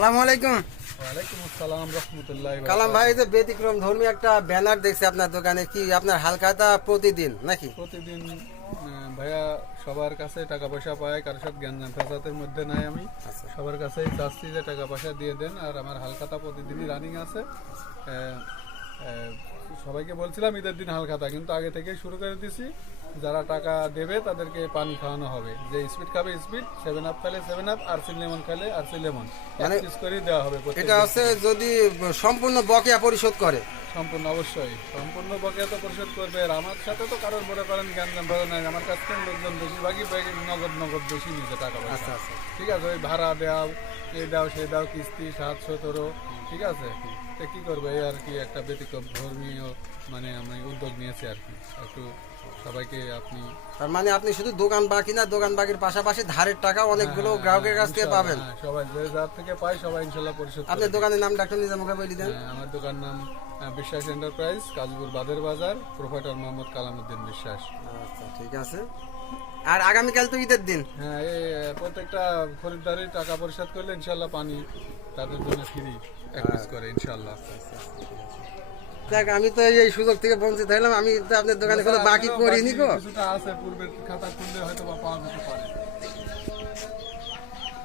সালামু আলাইকুম। ওয়ালাইকুম আসসালাম রাহমাতুল্লাহি ওয়া কালাম ভাই, যে ব্যতিক্রম ধর্মী একটা ব্যানার দেখছি আপনার দোকানে, কি আপনার হালখাতা প্রতিদিন নাকি? প্রতিদিন ভাইয়া সবার কাছে টাকা পয়সা পায়, কারোর সাথে জ্ঞান ফ্যাসাদের মধ্যে নাই। আমি আচ্ছা। সবার কাছেই চাচ্ছি যে টাকা পয়সা দিয়ে দেন। আর আমার হালখাতা প্রতিদিনই রানিং আছে। আহ, আহ, সবাইকে বলছিলাম ঈদের দিন হালখাতা, কিন্তু আগে থেকেই শুরু করে দিছি। যারা টাকা দেবে তাদেরকে পানি খাওয়ানো হবে। যে স্পিড খাবে স্পিড, 7 আপ খেলে 7 আপ, আরসি লেমন খেলে আরসি লেমন, মানে পিস করে দেওয়া হবে। এটা হচ্ছে যদি সম্পূর্ণ বকেয়া পরিশোধ করে। সম্পূর্ণ অবশ্যই সম্পূর্ণ বকেয়া তো পরিশোধ করবে। আর আমার সাথে তো কারোর মনে করেন জ্ঞান ভালো নাই। আমার কাছ থেকে লোকজন বেশিরভাগই নগদ বেশি নিচ্ছে টাকা পয়সা। আচ্ছা আচ্ছা। ঠিক আছে, ওই ভাড়া দাও, এই দাও সেই দাও, কিস্তি 7-17, ঠিক আছে। তো কী করবো, এই আর কি একটা ব্যতিক্রম ধর্মীয় মানে আমি উদ্যোগ নিয়েছি আর কি। একটু সবাইকে আপনি তার মানে আপনি শুধু দোকান বাকি না, দোকান বাকির পাশাপাশি ধারের টাকা অনেকগুলো গ্রাহকের কাছ থেকে পাবেন। সবাই যে যার থেকে পাই সবাই ইনশাল্লাহ পরিশোধ করবে। আপনার দোকানের নাম ডাক্তার নিজামুখে বলে দেন। আমার দোকান নাম বিশ্বাস এন্টারপ্রাইজ, কাজীপুর বাদের বাজার, প্রোপাইটার মোহাম্মদ কালামউদ্দিন বিশ্বাস। আচ্ছা ঠিক আছে। আর আগামীকাল তো ঈদের দিন। হ্যাঁ, এই প্রত্যেকটা খরিদ্দারি টাকা পরিশোধ করলে ইনশাল্লাহ পানি তাদের জন্য ফ্রি এক পিস করে ইনশাল্লাহ। দেখ, আমি তো এই সুযোগ থেকে বঞ্চিত হলাম। আমি তো আপনার দোকানে কোনো বাকি করিনি গো। কিছুটা আছে, পূর্বের খাতা খুললে হয়তো বা পাওয়া যেতে পারে।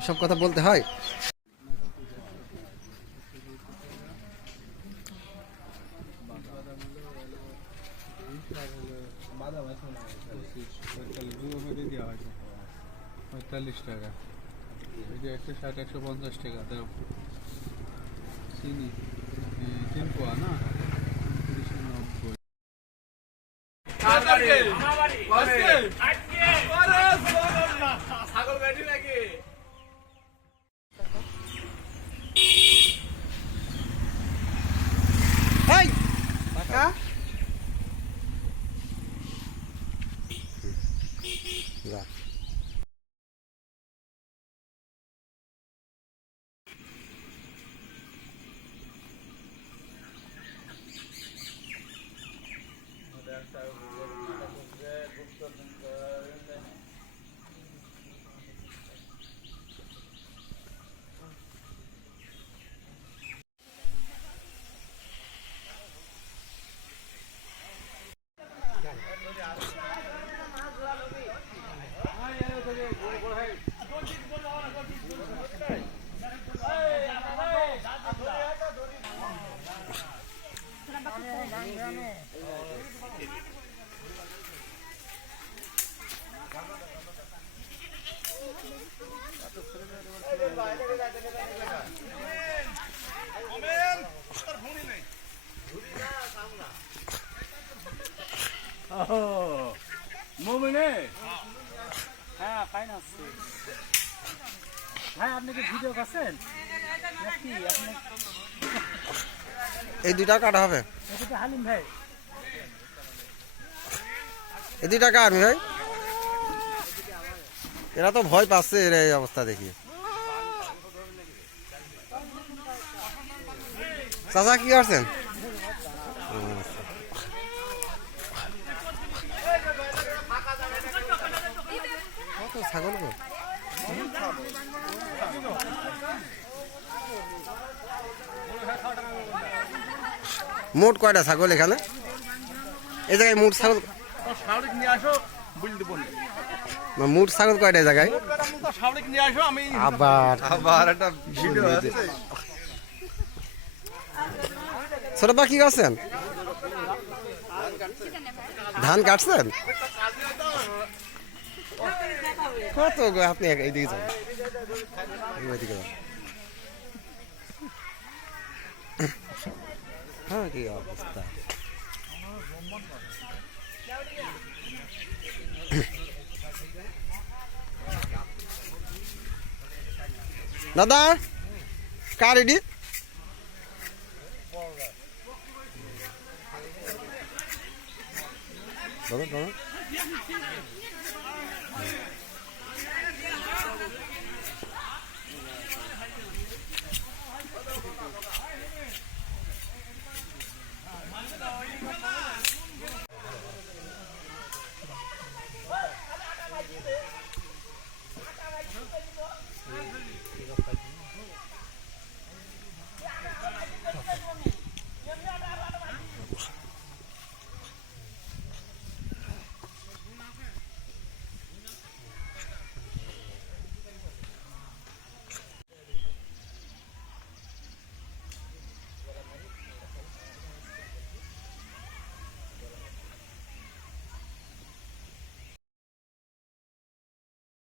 সব কথা বলতে হয়। পঁয়তাল্লিশ টাকা, এই যে 160 150 টাকা দাও। চিনি 3 পোয়া না, 90। এই টাকা যা। মোমিনে হ্যাঁ ফাইন আছে ভাই। আপনি কি ভিডিও করছেন নাকি? আপনি এই দুইটা কাটা হবে। এটা হালিম ভাই, এই দুইটা কাটবে ভাই। এরা তো ভয় পাচ্ছে এর এই অবস্থা দেখি। চাচা কি করছেন? কত ছাগল গো। মোট কয়টা ছাগল এখানে? এই জায়গায় মোট ছাগল নিয়ে আসো বুঝতে বলি। মোট ছাগল কয়টা এই জায়গায়? নিয়ে আসো, আমি আবার একটা ভিডিও আছে। ছোট বা কি করছেন? ধান কাটছেন? কত গো, আপনি এইদিকে যান, এইদিকে যান। হ্যাঁ, কি অবস্থা। দাদা কার এডি? দাদা দাদা